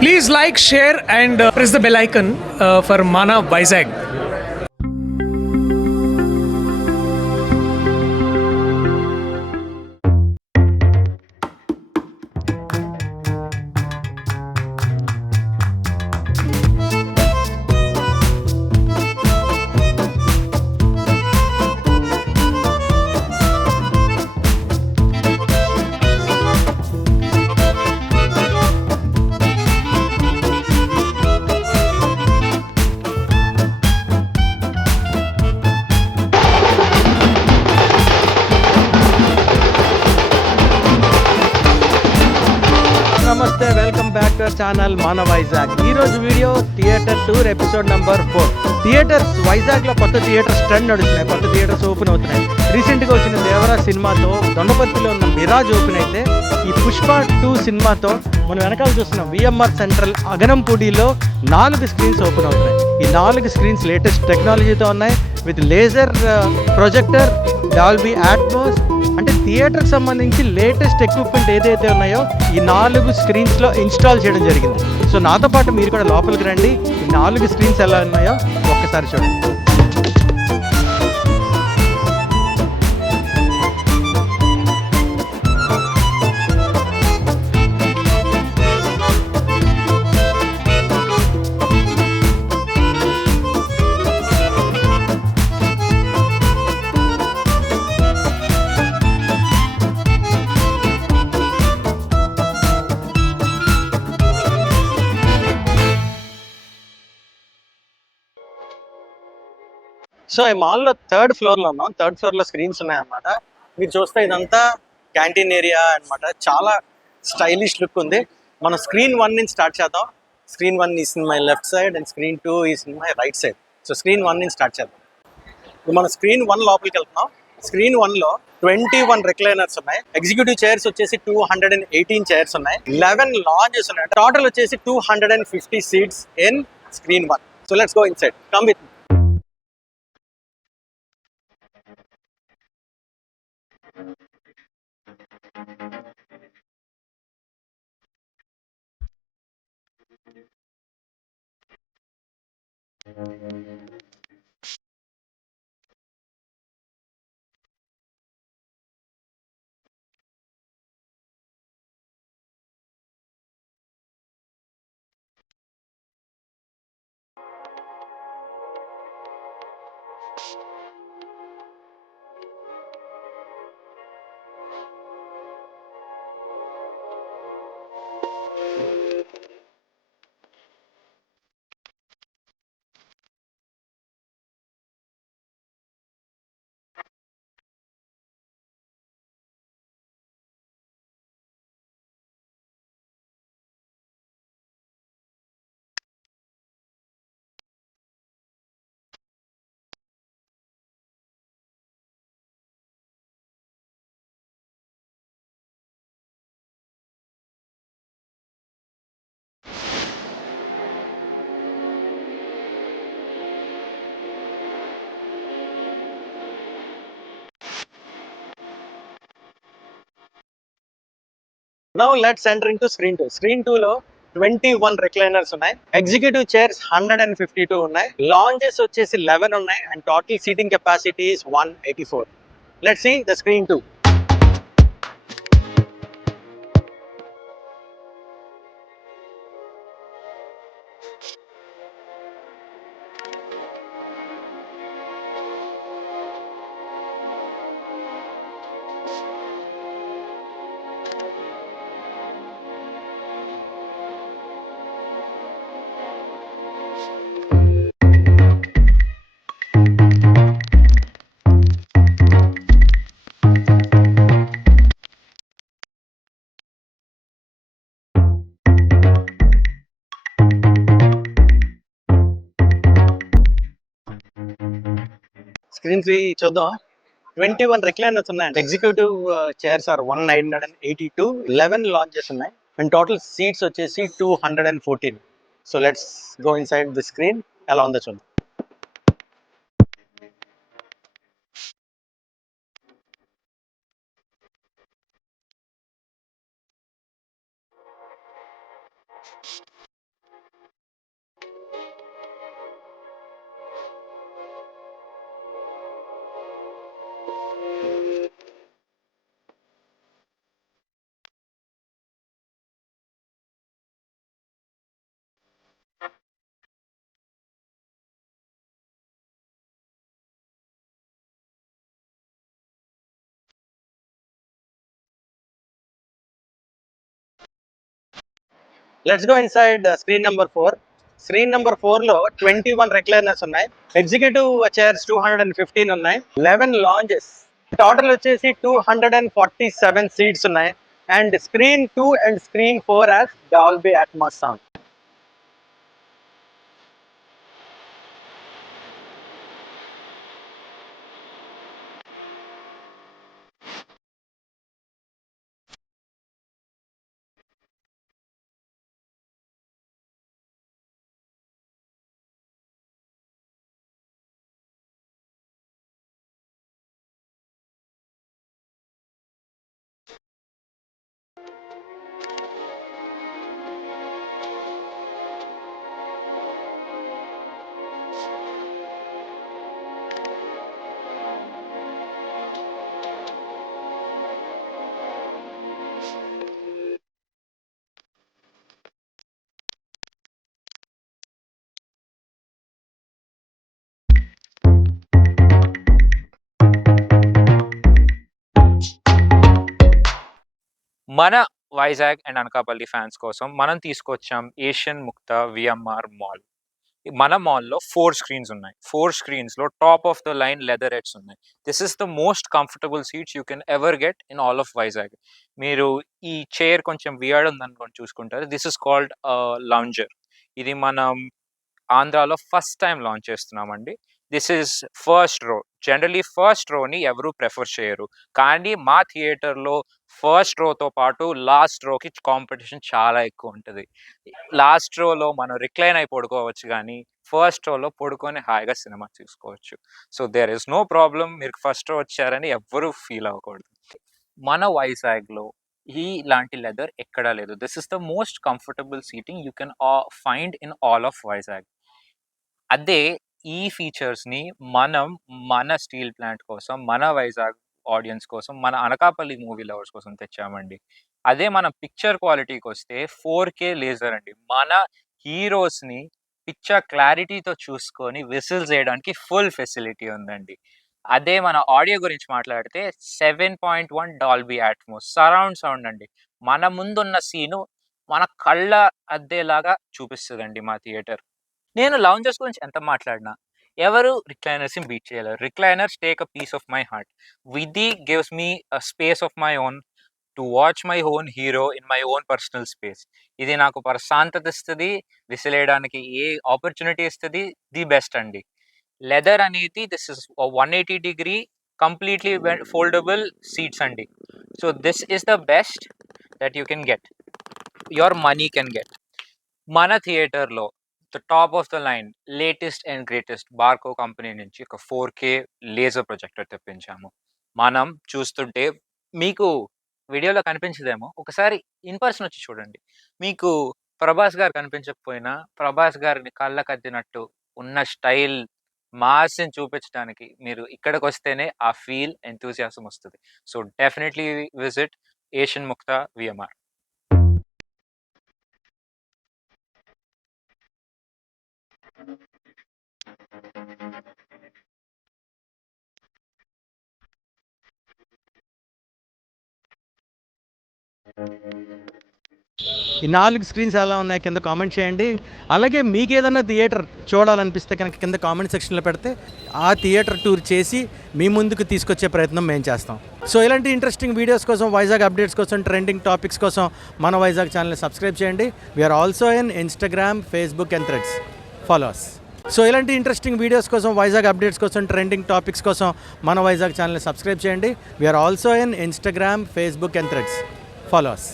Please like, share, and press the bell icon for Mana Vizag. నమస్తే, welcome back to our channel మన వైజాగ్. ఈరోజు video theatre tour episode number 4. థియేటర్స్ వైజాగ్లో కొత్త theatres trend నడుస్తున్నాయి, కొత్త theatres open అవుతున్నాయి. రీసెంట్గా వచ్చిన దేవరా సినిమాతో దొండపర్తిలో ఉన్న మిరాజ్ ఓపెన్ అయితే, ఈ పుష్ప 2 సినిమాతో మనం వెనకాల చూస్తున్నాం విఎంఆర్ సెంట్రల్ అగనంపూడిలో 4 స్క్రీన్స్ ఓపెన్ అవుతున్నాయి. ఈ 4 స్క్రీన్స్ లేటెస్ట్ టెక్నాలజీతో ఉన్నాయి, with laser projector, Dolby Atmos. అంటే థియేటర్కి సంబంధించి లేటెస్ట్ ఎక్విప్మెంట్ ఏదైతే ఉన్నాయో ఈ 4 స్క్రీన్స్లో ఇన్స్టాల్ చేయడం జరిగింది. సో నాతో పాటు మీరు కూడా లోపలికి రండి, ఈ 4 స్క్రీన్స్ ఎలా ఉన్నాయో ఒక్కసారి చూడండి. సో ఈ మాల్లో 3rd ఫ్లోర్లో ఉన్నాం. 3rd ఫ్లోర్లో స్క్రీన్స్ ఉన్నాయన్నమాట. మీరు చూస్తే ఇదంతా క్యాంటీన్ ఏరియా అన్నమాట. చాలా స్టైలిష్ లుక్ ఉంది. మనం స్క్రీన్ 1 నుంచి స్టార్ట్ చేద్దాం. స్క్రీన్ 1 is in my left side and screen 2 is in my right side. So screen 1 నుంచి స్టార్ట్ చేద్దాం. ఇప్పుడు మనం స్క్రీన్ 1 లోపలికి వెళ్తున్నాం. స్క్రీన్ 1లో 21 రిక్లైనర్స్ ఉన్నాయి. ఎగ్జిక్యూటివ్ చైర్స్ వచ్చేసి 218 చైర్స్ ఉన్నాయి. 11 లాంజెస్ ఉన్నాయి. టోటల్ వచ్చేసి 250 seats in screen 1. So let's go inside. Come with. Now let's enter into screen 2. Screen 2 లో 21 రిక్లైనర్స్ ఉన్నాయి. ఎగ్జిక్యూటివ్ చైర్స్ 152 ఉన్నాయి. లాంజెస్ వచ్చేసి 11 ఉన్నాయి and total seating capacity is 184. Let's see the screen 2. Screen 3 చూద్దాం. 21 రిక్లైనర్స్ ఉన్నాయి. ఎగ్జిక్యూటివ్ చైర్స్ ఆర్ 182, 11 లాంచెస్ ఉన్నాయి and total seats వచ్చేసి 214. So let's go inside the screen. ఎలా ఉందో చూద్దాం. Let's go inside screen number 4. Screen number 4 లో 21 recliners ఉన్నాయి. Executive chairs 215 ఉన్నాయి. 11 లాంజెస్. టోటల్ వచ్చేసి 247 సీట్స్ ఉన్నాయి. And screen 2 and screen 4 has Dolby Atmos sound. మన వైజాగ్ అండ్ అనకాపల్లి ఫ్యాన్స్ కోసం మనం తీసుకొచ్చాం ఏషియన్ ముక్త విఎంఆర్ మాల్. మన మాల్లో 4 స్క్రీన్స్ ఉన్నాయి. 4 స్క్రీన్స్లో top of the line leather heads ఉన్నాయి. This is the most comfortable seats you can ever get in all of Vizag. మీరు ఈ చైర్ కొంచెం వియర్డ్ ఉందనుకోని చూసుకుంటారు. This is called lounger. ఇది మనం ఆంధ్రాలో ఫస్ట్ టైం లాంచ్ చేస్తున్నామండి. This is first row. Generally first రోని ఎవరు ప్రిఫర్ చేయరు, కానీ మా థియేటర్లో ఫస్ట్ రోతో పాటు లాస్ట్ రోకి కాంపిటీషన్ చాలా ఎక్కువ ఉంటుంది. లాస్ట్ రోలో మనం రిక్లైన్ అయి పడుకోవచ్చు, కానీ ఫస్ట్ రోలో పడుకొని హాయిగా సినిమా చూసుకోవచ్చు. So there is no problem. మీరు ఫస్ట్ రో వచ్చారని ఎవ్వరూ ఫీల్ అవ్వకూడదు. మన వైజాగ్లో ఇలాంటి లెదర్ ఎక్కడా లేదు. This is the most comfortable seating you can find in all of Vizag. అదే ఈ ఫీచర్స్ని మనం మన స్టీల్ ప్లాంట్ కోసం, మన వైజాగ్ ఆడియన్స్ కోసం, మన అనకాపల్లి మూవీ లవర్స్ కోసం తెచ్చామండి. అదే మన పిక్చర్ క్వాలిటీకి వస్తే 4K లేజర్ అండి. మన హీరోస్ని పిక్చర్ క్లారిటీతో చూసుకొని విజిల్స్ చేయడానికి ఫుల్ ఫెసిలిటీ ఉందండి. అదే మన ఆడియో గురించి మాట్లాడితే 7.1 డాల్బీ అట్మోస్ సరౌండ్ సౌండ్ అండి. మన ముందున్న సీను మన కళ్ళ అద్దేలాగా చూపిస్తుందండి మా థియేటర్. నేను లౌంజెస్ గురించి ఎంత మాట్లాడినా ఎవరు రిక్లైనర్స్ని బీట్ చేయలేరు. Recliners take a piece of my heart. Vidhi gives me a space of my own to watch my own hero in my own personal space. ఇది నాకు ప్రశాంతత ఇస్తుంది, విసిలేయడానికి ఏ ఆపర్చునిటీ ఇస్తుంది. ది బెస్ట్ అండి. లెదర్ అనేది this is 180 degree completely foldable seats అండి. So this is the best that you can get, your money can get. మన థియేటర్లో the top of the line latest and greatest Barco company నుంచి ఒక 4K laser projector తెప్పించాము. మనం చూస్తుంటే మీకు వీడియోలో కనిపించదేమో, ఒకసారి ఇన్ పర్సన్ వచ్చి చూడండి. మీకు ప్రభాస్ గారు కనిపించకపోయినా ప్రభాస్ గారిని కళ్ళకద్దినట్టు ఉన్న స్టైల్ మాస్ని చూపించడానికి మీరు ఇక్కడికి వస్తేనే ఆ ఫీల్, ఎంతూసియాసం వస్తుంది. సో డెఫినెట్లీ విజిట్ ఏషియన్ ముక్త విఎంఆర్. ఈ 4 స్క్రీన్స్ ఎలా ఉన్నాయి కింద కామెంట్ చేయండి. అలాగే మీకు ఏదైనా థియేటర్ చూడాలనిపిస్తే కనుక కింద కామెంట్ సెక్షన్లో పెడితే ఆ థియేటర్ టూర్ చేసి మీ ముందుకు తీసుకొచ్చే ప్రయత్నం మేము చేస్తాం. సో ఇలాంటి ఇంట్రెస్టింగ్ వీడియోస్ కోసం, వైజాగ్ అప్డేట్స్ కోసం, ట్రెండింగ్ టాపిక్స్ కోసం మన వైజాగ్ ఛానల్ని సబ్స్క్రైబ్ చేయండి. We're also in Instagram, Facebook and Threads. Follow us. So ఇలాంటి ఇంట్రెస్టింగ్ వీడియోస్ కోసం, వైజాగ్ అప్డేట్స్ కోసం, ట్రెండింగ్ టాపిక్స్ కోసం మన వైజాగ్ ఛానల్ని సబ్స్క్రైబ్ చేయండి. We're also in Instagram, Facebook and Threads. Follow us.